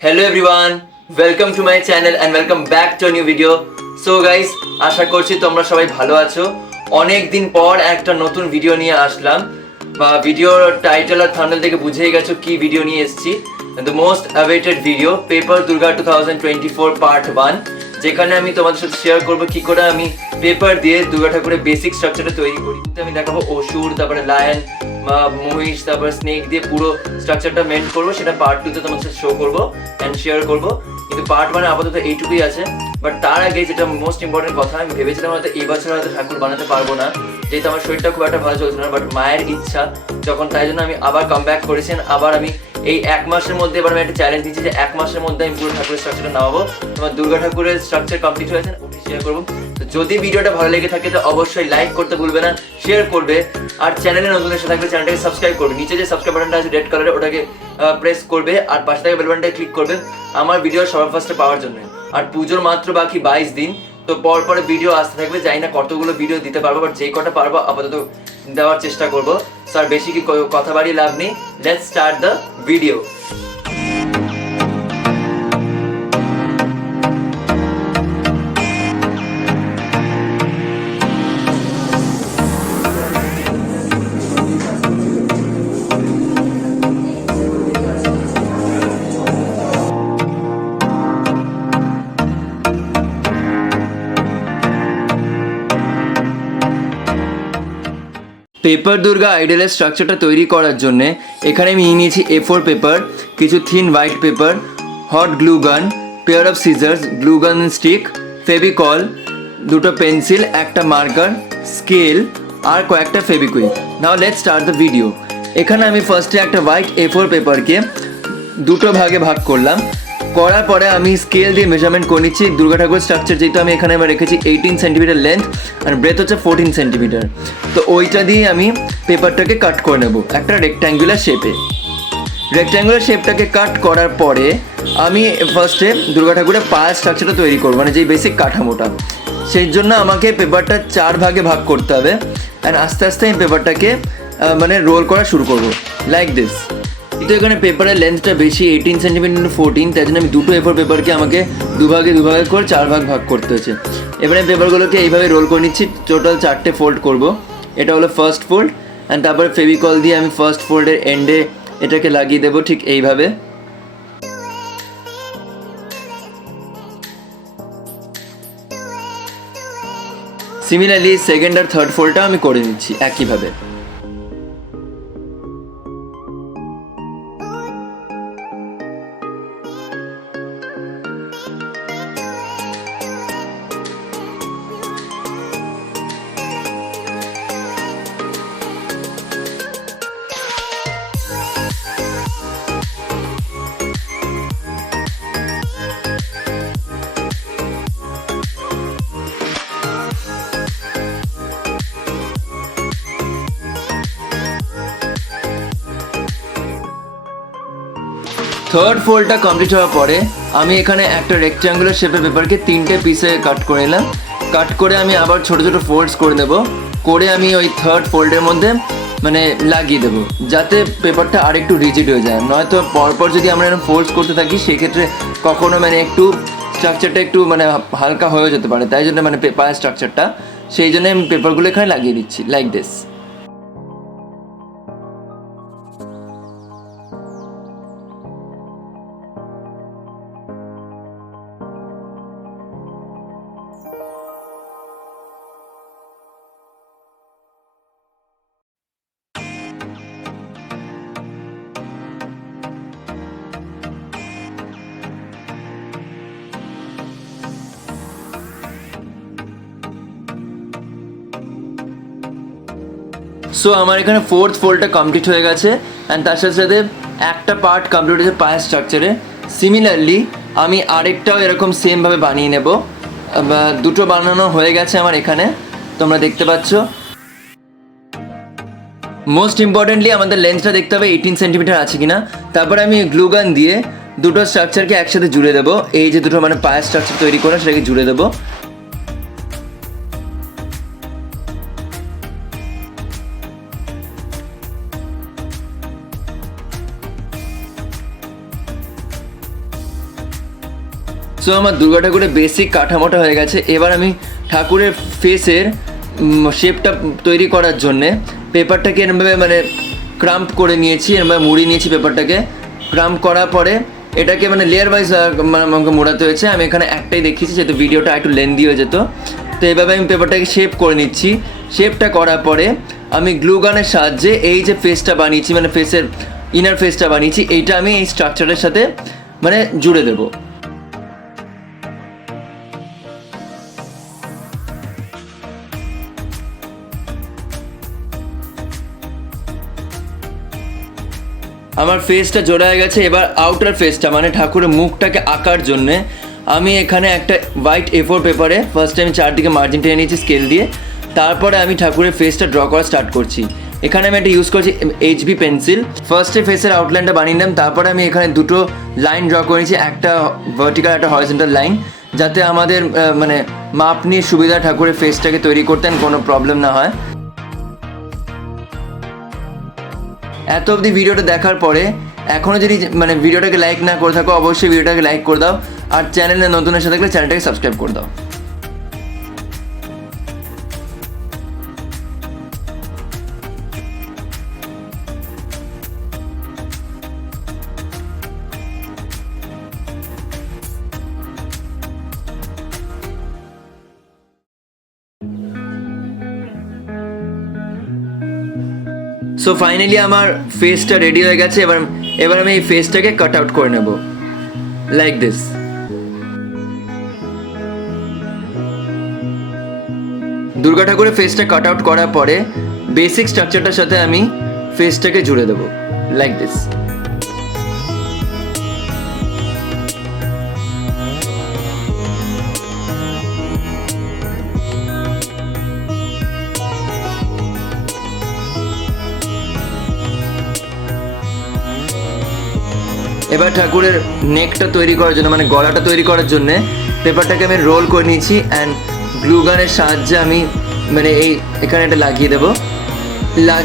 Hello everyone, welcome to my channel and welcome back to a new video. So guys, আশা করছি তোমরা সবাই ভালো আছো। অনেক দিন পর একটা নতুন ভিডিও নিয়ে আসলাম। বা ভিডিওর টাইটেল আর থাম্বনেল থেকে বুঝেই গেছো কি ভিডিও নিয়ে এসেছি। The most awaited video, Paper Durga 2024 Part 1, যেখানে আমি তোমাদের সাথে শেয়ার করব কি করে আমি পেপার দিয়ে দুর্গা ঠাকুরের বেসিক স্ট্রাকচারটা তৈরি করি। আমি দেখাবো অসুর, তারপরে লায়ন, মহিষ, তারপর স্নেক দিয়ে পুরো স্ট্রাকচারটা মেন্ট করবো। সেটা পার্ট 2 তে তোমাদের সাথে শো করবো অ্যান্ড শেয়ার করবো। কিন্তু পার্ট 1 আপাতত এইটুকুই আছে। বাট তার আগে যেটা মোস্ট ইম্পর্টেন্ট কথা, আমি ভেবেছিলাম হয়তো এই বছর হয়তো ঠাকুর বানাতে পারবো না, যেহেতু আমার শরীরটা খুব একটা ভালো চলছে না। বাট মায়ের ইচ্ছা যখন, তাই জন্য আমি আবার কাম ব্যাক করেছি। আবার আমি এই এক মাসের মধ্যে এবার আমি একটা চ্যালেঞ্জ নিচ্ছি যে এক মাসের মধ্যে আমি পুরো ঠাকুরের স্ট্রাকচারটা নামাবো। তোমার দুর্গা ঠাকুরের স্ট্রাকচার কমপ্লিট হয়েছে, ওটি শেয়ার করবো। তো যদি ভিডিওটা ভালো লেগে থাকে তো অবশ্যই লাইক করতে ভুলবে না, শেয়ার করবে, আর চ্যানেলে নতুন এসে থাকলে চ্যানেলটাকে সাবস্ক্রাইব করবে। নিচে যে সাবস্ক্রাইব বাটনটা আছে রেড কালারের, ওটাকে প্রেস করবে, আর পাশে থেকে বেল বাটনটাকে ক্লিক করবে আমার ভিডিও সবার ফার্স্টে পাওয়ার জন্য। আর পুজোর মাত্র বাকি 22 দিন, তো পর পরে ভিডিও আসতে থাকবে। জানি না কতগুলো ভিডিও দিতে পারবো, বাট যেই কটা পারবো আপাতত দেওয়ার চেষ্টা করবো। স্যার বেশি কি কথা বাড়িয়ে লাভ নেই, let's start the video. Paper Durga আইডলের স্ট্রাকচারটা তৈরি করার জন্য এখানে আমি নিয়েছি A4 পেপার, কিছু thin white paper, hot glue গান, পেয়ার অফ সিজার্স, গ্লু গান স্টিক, ফেভিকল, দুটো পেন্সিল, একটা মার্কার, স্কেল আর কয়েকটা Fevikwik. Now let's start the video. এখানে আমি ফার্স্টে একটা হোয়াইট A4 পেপারকে দুটো ভাগে ভাগ করলাম। করার পরে আমি স্কেল দিয়ে মেজারমেন্ট করে নিচ্ছি দুর্গা ঠাকুর স্ট্রাকচার, যেহেতু আমি এখানে আবার রেখেছি 18 সেন্টিমিটার লেন্থ আর ব্রেথ হচ্ছে 14 সেন্টিমিটার। তো ওইটা দিয়ে আমি পেপারটাকে কাট করে নেব একটা রেক্ট্যাঙ্গুলার শেপে। রেক্ট্যাঙ্গুলার শেপটাকে কাট করার পরে আমি ফার্স্টে দুর্গা ঠাকুরের পায়ের স্ট্রাকচারটা তৈরি করবো, মানে যেই বেসিক কাঠামোটা। সেই জন্য আমাকে পেপারটা 4 ভাগে ভাগ করতে হবে অ্যান্ড আস্তে আস্তে আমি পেপারটাকে মানে রোল করা শুরু করবো লাইক দিস। কিন্তু এখানে পেপারের লেন্থটা বেশি, 18 সেন্টিমিটার 14, তাই জন্য আমি দুটো A4 পেপারকে আমাকে দুভাগে করে 4 ভাগ করতে হচ্ছে। এবারে পেপারগুলোকে এইভাবে রোল করে নিচ্ছি, টোটাল 4টে ফোল্ড করব। এটা হলো ফার্স্ট ফোল্ড, অ্যান্ড তারপরে ফেভিকল দিয়ে আমি ফার্স্ট ফোল্ডের এন্ডে এটাকে লাগিয়ে দেবো ঠিক এইভাবে। সিমিলারলি সেকেন্ড আর থার্ড ফোল্ডটা আমি করে নিচ্ছি একইভাবে। থার্ড ফোল্ডটা কমপ্লিট হওয়ার পরে আমি এখানে একটা রেক্ট্যাঙ্গুলার শেপের পেপারকে 3টে পিসে কাট করে নিলাম। কাট করে আমি আবার ছোটো ছোটো ফোল্ডস করে দেব, করে আমি ওই থার্ড ফোল্ডের মধ্যে মানে লাগিয়ে দেবো, যাতে পেপারটা আর একটু রিজিড হয়ে যায়। নয়তো পরপর যদি আমরা এরকম ফোল্ডস করতে থাকি সেক্ষেত্রে কখনো মানে একটু স্ট্রাকচারটা একটু মানে হালকা হয়ে যেতে পারে। তাই জন্য মানে পেপারের স্ট্রাকচারটা, সেই জন্য আমি পেপারগুলো এখানে লাগিয়ে দিচ্ছি লাইক দিস। সো আমার এখানে ফোর্থ ফোল্ডটা কমপ্লিট হয়ে গেছে, অ্যান্ড তার সাথে সাথে একটা পার্ট কমপ্লিট হয়েছে পায়ের স্ট্রাকচারে। সিমিলারলি আমি আরেকটাও এরকম সেমভাবে বানিয়ে নেব। দুটো বানানো হয়ে গেছে আমার এখানে, তোমরা দেখতে পাচ্ছ। মোস্ট ইম্পর্টেন্টলি আমাদের লেন্থটা দেখতে হবে 18 সেন্টিমিটার আছে কিনা। তারপরে আমি গ্লু গান দিয়ে দুটো স্ট্রাকচারকে একসাথে জুড়ে দেবো। এই যে দুটো মানে পায়ের স্ট্রাকচার তৈরি করে সেটাকে জুড়ে দেবো। সো আমার দুর্গা ঠাকুরের বেসিক কাঠামোটা হয়ে গেছে। এবার আমি ঠাকুরের ফেসের শেপটা তৈরি করার জন্যে পেপারটাকে এরমভাবে মানে ক্রাম্প করে নিয়েছি, এরমভাবে মুড়িয়ে নিয়েছি পেপারটাকে। ক্রাম্প করার পরে এটাকে মানে লেয়ার ওয়াইজ আমাকে মোড়াতে হয়েছে। আমি এখানে একটাই দেখিয়েছি যেহেতু ভিডিওটা একটু লেন্দি হয়ে যেত। তো এইভাবে আমি পেপারটাকে শেপ করে নিচ্ছি। শেপটা করার পরে আমি গ্লু গানের সাহায্যে এই যে ফেসটা বানিয়েছি, মানে ফেসের ইনার ফেসটা বানিয়েছি, এইটা আমি এই স্ট্রাকচারের সাথে মানে জুড়ে দেবো। আমার ফেসটা জোড়া হয়ে গেছে। এবার আউটার ফেসটা মানে ঠাকুরের মুখটাকে আঁকার জন্যে আমি এখানে একটা হোয়াইট A4 পেপারে ফার্স্ট টাইম চারদিকে মার্জিন টেনে নিয়েছি স্কেল দিয়ে। তারপরে আমি ঠাকুরের ফেসটা ড্র করা স্টার্ট করছি। এখানে আমি একটা ইউজ করছি HB পেন্সিল। ফার্স্টে ফেসের আউটলাইনটা বানিয়ে নিলাম, তারপরে আমি এখানে দুটো লাইন ড্র করে নিয়েছি, একটা ভার্টিক্যাল একটা হরিজন্টাল লাইন, যাতে আমাদের মানে মাপ নিয়ে সুবিধা ঠাকুরের ফেসটাকে তৈরি করতেন কোনো প্রবলেম না হয়। এত অবধি ভিডিওটা দেখার পরে এখনও যদি মানে ভিডিওটাকে লাইক না করে থাকো অবশ্যই ভিডিওটাকে লাইক করে দাও, আর চ্যানেলে নতুন এসে থাকলে চ্যানেলটাকে সাবস্ক্রাইব করে দাও। সো ফাইনালি আমার ফেসটা রেডি হয়ে গেছে। এবার আমি এই ফেসটাকে কাট আউট করে নেব লাইক দিস। দুর্গা ঠাকুরের ফেসটা কাট আউট করার পরে বেসিক স্ট্রাকচারটার সাথে আমি ফেসটাকে জুড়ে দেবো লাইক দিস। এবার ঠাকুরের নেকটা তৈরি করার জন্য মানে গলাটা তৈরি করার জন্যে পেপারটাকে আমি রোল করে নিয়েছি অ্যান্ড গ্লু গানের সাহায্যে আমি মানে এখানে এটা লাগিয়ে দেবো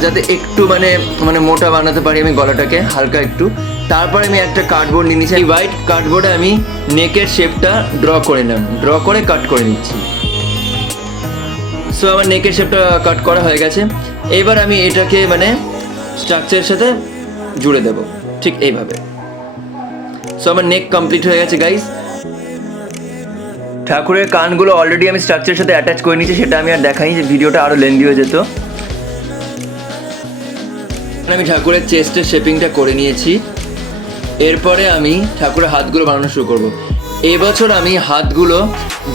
যাতে একটু মানে মানে মোটা বানাতে পারি আমি গলাটাকে হালকা একটু। তারপরে আমি একটা কার্ডবোর্ড নিয়ে নিয়েছি, এই হোয়াইট কার্ডবোর্ডে আমি নেকের শেপটা ড্র করে নিলাম, ড্র করে কাট করে নিচ্ছি। সো আমার নেকের শেপটা কাট করা হয়ে গেছে। এবার আমি এটাকে মানে স্ট্রাকচারের সাথে জুড়ে দেবো ঠিক এইভাবে। সো আমার নেক কমপ্লিট হয়ে গেছে গাইস। ঠাকুরের কানগুলো অলরেডি আমি স্ট্রাকচারের সাথে অ্যাটাচ করে নিয়েছি, সেটা আমি আর দেখাইনি, যে ভিডিওটা আরও লেন্দি হয়ে যেত। আমি ঠাকুরের চেস্টের শেপিংটা করে নিয়েছি। এরপরে আমি ঠাকুরের হাতগুলো বানানো শুরু করব। এবছর আমি হাতগুলো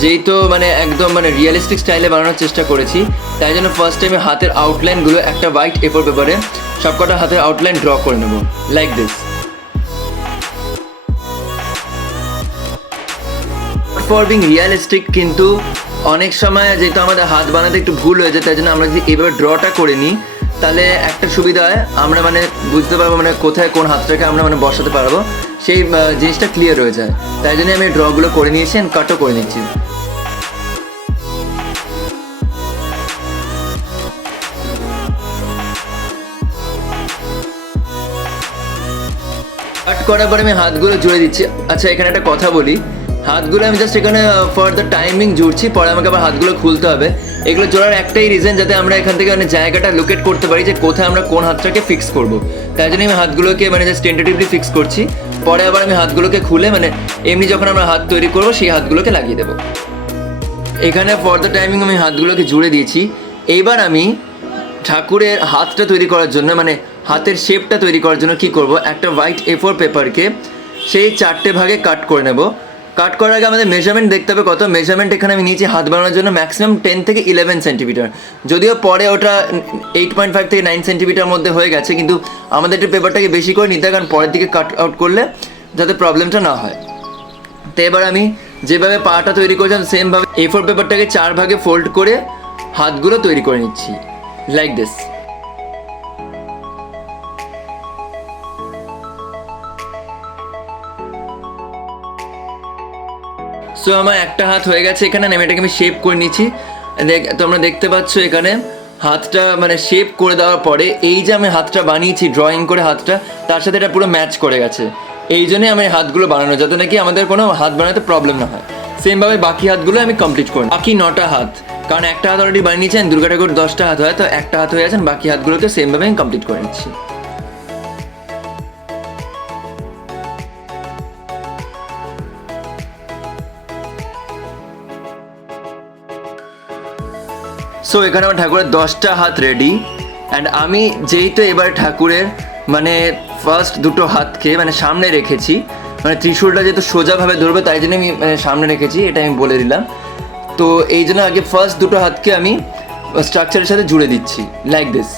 যেহেতু মানে একদম মানে রিয়েলিস্টিক স্টাইলে বানানোর চেষ্টা করেছি, তাই জন্য ফার্স্ট টাইমে হাতের আউটলাইনগুলো একটা হোয়াইট A4 পেপারে সবকটা হাতের আউটলাইন ড্র করে নেব like this. For being realistic, কিন্তু অনেক সময় যেহেতু আমাদের হাত বানাতে একটু ভুল হয়ে যায়, তাই জন্য আমরা যদি এভাবে ড্রটা করে নিই তাহলে একটা সুবিধা হয়, আমরা মানে বুঝতে পারবো মানে কোথায় কোন হাতটাকে আমরা মানে বসাতে পারবো, সেই জিনিসটা ক্লিয়ার হয়ে যায়। তাই জন্য আমি ড্রগুলো করে নিয়েছি অ্যান্ড কাটও করে নিচ্ছি। কাট করার পরে আমি হাতগুলো জুড়ে দিচ্ছি। আচ্ছা এখানে একটা কথা বলি, হাতগুলো আমি জাস্ট এখানে ফর দ্য টাইমিং জুড়ছি, পরে আমাকে আবার হাতগুলো খুলতে হবে। এগুলো জোড়ার একটাই রিজন, যাতে আমরা এখান থেকে মানে জায়গাটা লোকেট করতে পারি যে কোথায় আমরা কোন হাতটাকে ফিক্স করব। তাই জন্য আমি হাতগুলোকে মানে জাস্ট টেন্টেটিভলি ফিক্স করছি, পরে আবার আমি হাতগুলোকে খুলে মানে এমনি যখন আমরা হাত তৈরি করবো সেই হাতগুলোকে লাগিয়ে দেবো। এখানে ফর দ্য টাইমিং আমি হাতগুলোকে জুড়ে দিয়েছি। এইবার আমি ঠাকুরের হাতটা তৈরি করার জন্য মানে হাতের শেপটা তৈরি করার জন্য কী করব, একটা হোয়াইট A4 পেপারকে সেই 4টে ভাগে কাট করে নেব। কাট করার আগে আমাদের মেজারমেন্ট দেখতে হবে কত। মেজারমেন্ট এখানে আমি নিয়েছি হাত বানানোর জন্য ম্যাক্সিমাম 10 থেকে 11 সেন্টিমিটার, যদিও পরে ওটা 8.5 থেকে 9 সেন্টিমিটার মধ্যে হয়ে গেছে, কিন্তু আমাদের একটু পেপারটাকে বেশি করে নিতে হয়, কারণ পরের দিকে কাট আউট করলে যাতে প্রবলেমটা না হয়। তো এবার আমি যেভাবে পাটা তৈরি করেছিলাম সেমভাবে A4 পেপারটাকে 4 ভাগে ফোল্ড করে হাতগুলো তৈরি করে নিচ্ছি লাইক দিস। সো আমার একটা হাত হয়ে গেছে এখানে, আমি এটাকে আমি শেপ করে নিচ্ছি। তোমরা দেখতে পাচ্ছ এখানে হাতটা মানে শেপ করে দেওয়ার পরে এই যে আমি হাতটা বানিয়েছি ড্রয়িং করে হাতটা, তার সাথে এটা পুরো ম্যাচ করে গেছে। এই জন্যই আমার হাতগুলো বানানো, যাতে নাকি আমাদের কোনো হাত বানাতে প্রবলেম না হয়। সেমভাবে বাকি হাতগুলো আমি কমপ্লিট করি, বাকি 9টা হাত, কারণ একটা হাত অলরেডি বানিয়ে নিয়েছেন। দুর্গা ঠাকুর 10টা হাত হয়, তো একটা হাত হয়ে গেছেন, বাকি হাতগুলোকে সেমভাবে আমি কমপ্লিট করে নিচ্ছি। সো এখানে আমার ঠাকুরের 10টা হাত রেডি। অ্যান্ড আমি যেহেতু এবার ঠাকুরের মানে ফার্স্ট দুটো হাতকে মানে সামনে রেখেছি, মানে ত্রিশূলটা যেহেতু সোজাভাবে ধরবে তাই জন্য আমি মানে সামনে রেখেছি, এটা আমি বলে দিলাম। তো এই জন্য আগে ফার্স্ট দুটো হাতকে আমি স্ট্রাকচারের সাথে জুড়ে দিচ্ছি, লাইক দিস।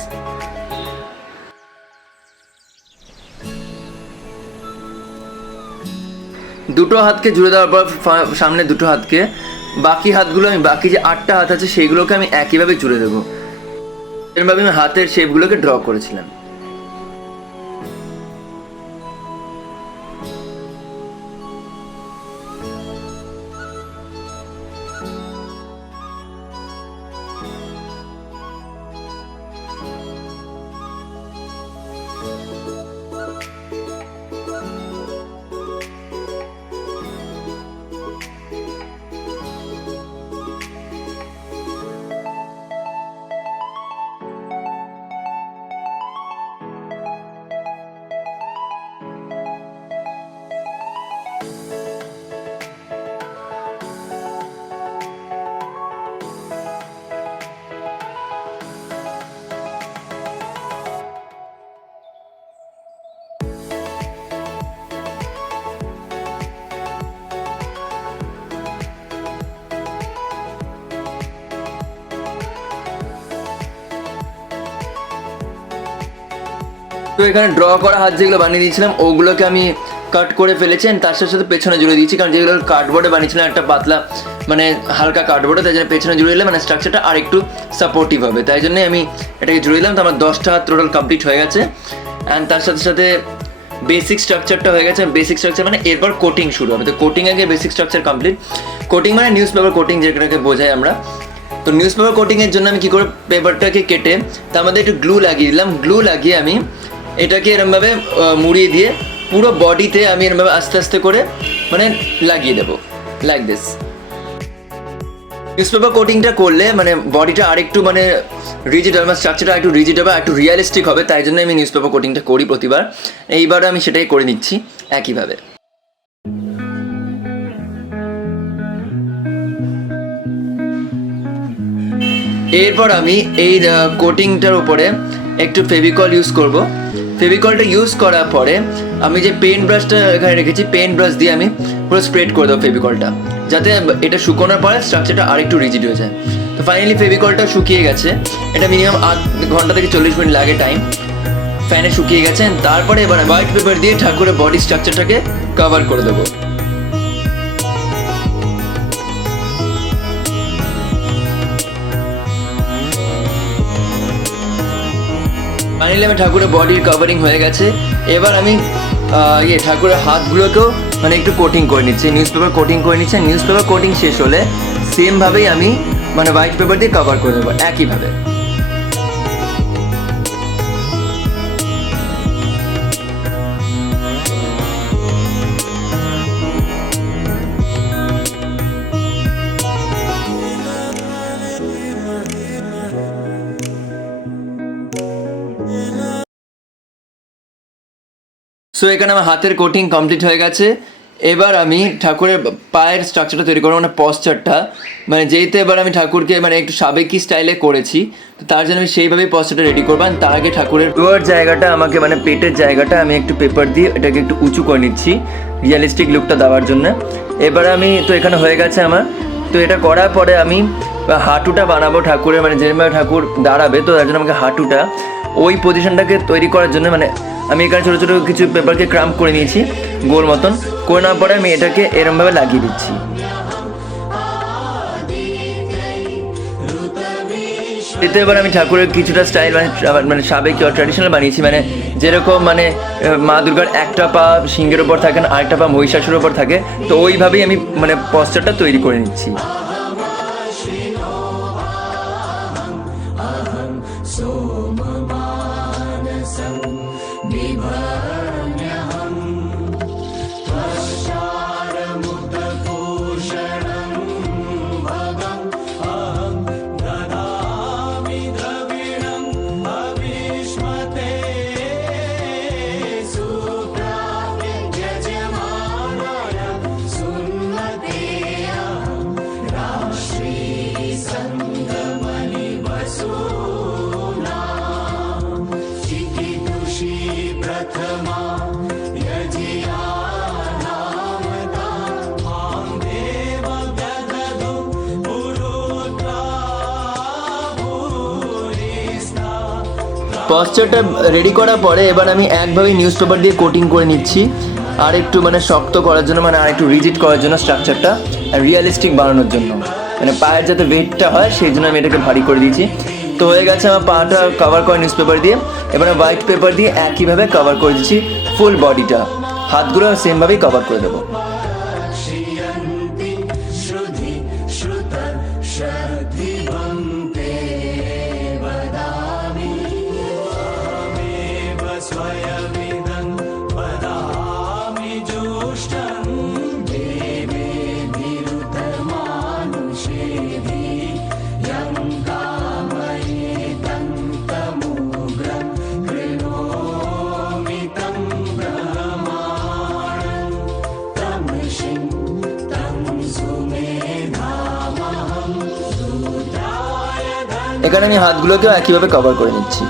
দুটো হাতকে জুড়ে দেওয়ার পর সামনে দুটো হাতকে, বাকি হাতগুলো আমি বাকি যে 8টা হাত আছে সেইগুলোকে আমি একইভাবে জুড়ে দেবো। এরকমভাবে আমি হাতের শেপগুলোকে ড্র করেছিলাম। তো এখানে ড্র করা হাত যেগুলো বানিয়ে দিয়েছিলাম ওগুলোকে আমি কাট করে ফেলেছি, তার সাথে সাথে পেছনে জুড়ে দিয়েছি, কারণ যেগুলো কার্ডবোর্ডে বানিয়েছিলাম একটা পাতলা মানে হালকা কার্ডবোর্ডে, তাই জন্য পেছনে জুড়ে দিলে মানে স্ট্রাকচারটা আর একটু সাপোর্টিভ হবে, তাই জন্যই আমি এটাকে জুড়ে দিলাম। তো আমার 10টা হাত টোটাল কমপ্লিট হয়ে গেছে। অ্যান্ড তার সাথে সাথে বেসিক স্ট্রাকচারটা হয়ে গেছে। বেসিক স্ট্রাকচার মানে এরপর কোটিং শুরু হবে। তো কোটিং আগে বেসিক স্ট্রাকচার কমপ্লিট। কোটিং মানে নিউজ পেপার কোটিং যেটাকে বোঝাই আমরা। তো নিউজ পেপার কোটিংয়ের জন্য আমি কী করে পেপারটাকে কেটে তার মধ্যে একটু গ্লু লাগিয়ে দিলাম। গ্লু লাগিয়ে আমি এটাকে এরমভাবে মুড়িয়ে দিয়ে পুরো বডিতে আমি এরমভাবে আস্তে আস্তে করে মানে লাগিয়ে দেবো, লাইক দিস। নিউজ পেপার কোটিংটা করলে মানে বডিটা আরেকটু মানে রিজিড হবে, স্ট্রাকচারটা একটু রিজিড হবে, একটু রিয়েলিস্টিক হবে, তাই জন্য আমি নিউজ পেপার কোটিংটা করি প্রতিবার। এইবার আমি সেটাই করে নিচ্ছি একইভাবে। এরপর আমি এই কোটিংটার উপরে একটু ফেভিকল ইউজ করব। ফেভিকলটা ইউজ করার পরে আমি যে পেন্ট ব্রাশটা এখানে রেখেছি, পেন্ট ব্রাশ দিয়ে আমি পুরো স্প্রেড করে দেবো ফেভিকলটা, যাতে এটা শুকোনোর পরে স্ট্রাকচারটা আরেকটু রিজিড হয়ে যায়। তো ফাইনালি ফেভিকলটা শুকিয়ে গেছে। এটা মিনিমাম 8 ঘন্টা থেকে 40 মিনিট লাগে টাইম। ফ্যানে শুকিয়ে গেছে। তারপরে এবার হোয়াইট পেপার দিয়ে ঠাকুরের বডি স্ট্রাকচারটাকে কভার করে দেবো। ফাইনালি আমি ঠাকুরের বডির কভারিং হয়ে গেছে। এবার আমি ঠাকুরের হাতগুলোকেও মানে একটু কোটিং করে নিচ্ছি, নিউজ পেপার কোটিং করে নিচ্ছি। নিউজ পেপার কোটিং শেষ হলে সেমভাবেই আমি মানে হোয়াইট পেপার দিয়ে কভার করে দেবো একইভাবে। সো এখানে আমার হাতের কোটিং কমপ্লিট হয়ে গেছে। এবার আমি ঠাকুরের পায়ের স্ট্রাকচারটা তৈরি করবো, মানে পশ্চারটা, মানে যেহেতু এবার আমি ঠাকুরকে মানে একটু সাবেকি স্টাইলে করেছি, তো তার জন্য আমি সেইভাবেই পশ্চারটা রেডি করবো। তার আগে ঠাকুরের লোয়ার জায়গাটা আমাকে মানে পেটের জায়গাটা আমি একটু পেপার দিয়ে এটাকে একটু উঁচু করে নিচ্ছি রিয়েলিস্টিক লুকটা দেওয়ার জন্য। এবার আমি তো এখানে হয়ে গেছে আমার। তো এটা করার পরে আমি হাঁটুটা বানাবো ঠাকুরের, মানে যেভাবে ঠাকুর দাঁড়াবে, তো তার জন্য আমাকে হাঁটুটা ওই পজিশনটাকে তৈরি করার জন্য মানে আমি এখানে ছোটো ছোটো কিছু পেপারকে ক্রাম্প করে নিয়েছি গোল মতন করে, নেওয়ার পরে আমি এটাকে এরমভাবে লাগিয়ে দিচ্ছি। এতে এবার আমি ঠাকুরের কিছুটা স্টাইল মানে সাবেকি ট্র্যাডিশনাল বানিয়েছি, মানে যেরকম মানে মা দুর্গার একটা পা সিংহের ওপর থাকে, আরেকটা পা মহিষাসুরের ওপর থাকে, তো ওইভাবেই আমি মানে পশ্চারটা তৈরি করে নিচ্ছি। পশ্চারটা রেডি করার পরে এবার আমি একভাবে নিউজ পেপার দিয়ে কোটিং করে নিচ্ছি, আর একটু মানে শক্ত করার জন্য, মানে আর একটু রিজিড করার জন্য স্ট্রাকচারটা, রিয়েলিস্টিক বানানোর জন্য, মানে পায়ের যাতে ওয়েটটা হয় সেই জন্য আমি এটাকে ভারী করে দিয়েছি। তো হয়ে গেছে আমার পাটা কভার করা নিউজ পেপার দিয়ে। এবার হোয়াইট পেপার দিয়ে একইভাবে কভার করে দিচ্ছি ফুল বডিটা, হাতগুলো সেমভাবেই কভার করে দেবো। এখানে আমি হাতগুলোকেও একইভাবে কভার করে নিচ্ছি।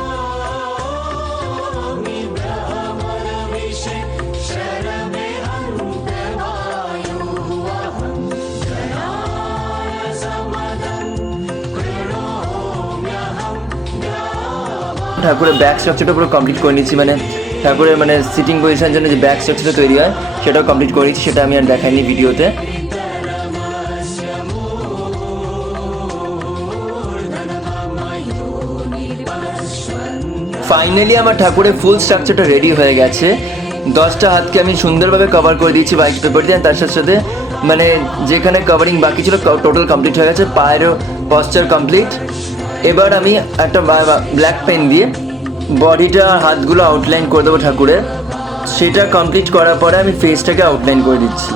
ঠাকুরের ব্যাক স্ট্রাকচারটা পুরো কমপ্লিট করে নিচ্ছি, মানে ঠাকুরের মানে সিটিং পজিশনের জন্য যে ব্যাক স্ট্রাকচারটা তৈরি হয় সেটাও কমপ্লিট করে নিচ্ছি, সেটা আমি আর দেখাইনি ভিডিওতে। ফাইনালি আমার ঠাকুরের ফুল স্ট্রাকচারটা রেডি হয়ে গেছে। 10টা হাতকে আমি সুন্দরভাবে কভার করে দিয়েছি হোয়াইট পেপার দিয়ে, তার সাথে সাথে মানে যেখানে কভারিং বাকি ছিল টোটাল কমপ্লিট হয়ে গেছে, পায়েরও পশ্চার কমপ্লিট। এবার আমি একটা ব্ল্যাক পেন দিয়ে বডিটা হাতগুলো আউটলাইন করে দেবো ঠাকুরের। সেটা কমপ্লিট করার পরে আমি ফেসটাকে আউটলাইন করে দিচ্ছি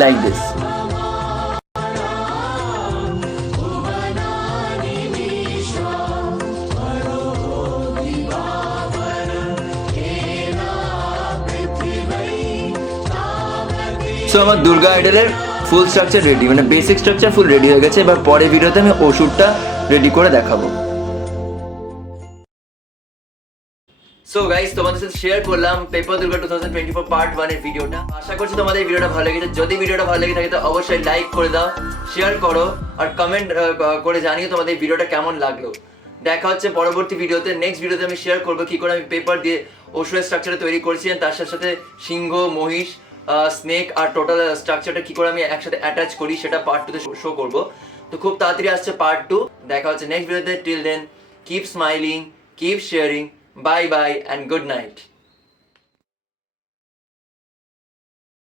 লাইক দিস। সো আমার দুর্গা আইডলের ফুল স্ট্রাকচার রেডি, মানে বেসিক স্ট্রাকচার ফুল রেডি হয়ে গেছে। এবার পরের ভিডিওতে আমি ওষুধটা রেডি করে দেখাবো। সো গাইস, তোমাদের সাথে শেয়ার করলাম পেপার দুর্গা 2024 পার্ট 1 এর ভিডিওটা। আশা করছি তোমাদের ভিডিওটা ভালো লেগেছে। যদি ভিডিওটা ভালো লেগে থাকে তো অবশ্যই লাইক করে দাও, শেয়ার করো, আর কমেন্ট করে জানিও তোমাদের ভিডিওটা কেমন লাগলো। দেখা হচ্ছে পরবর্তী ভিডিওতে। নেক্সট ভিডিওতে আমি শেয়ার করবো কি করে আমি পেপার দিয়ে ওষুধের স্ট্রাকচারটা তৈরি করছি, তার সাথে সাথে সিংহ, মহিষ, স্নেক আর টোটাল স্ট্রাকচারটা কি করে আমি একসাথে অ্যাটাচ করি সেটা পার্ট 2 তে শো করবো। তো খুব তাড়াতাড়ি আসছে পার্ট 2। দেখা হচ্ছে নেক্সট ভিডিওতে। Till then, keep smiling, keep sharing, bye bye and good night.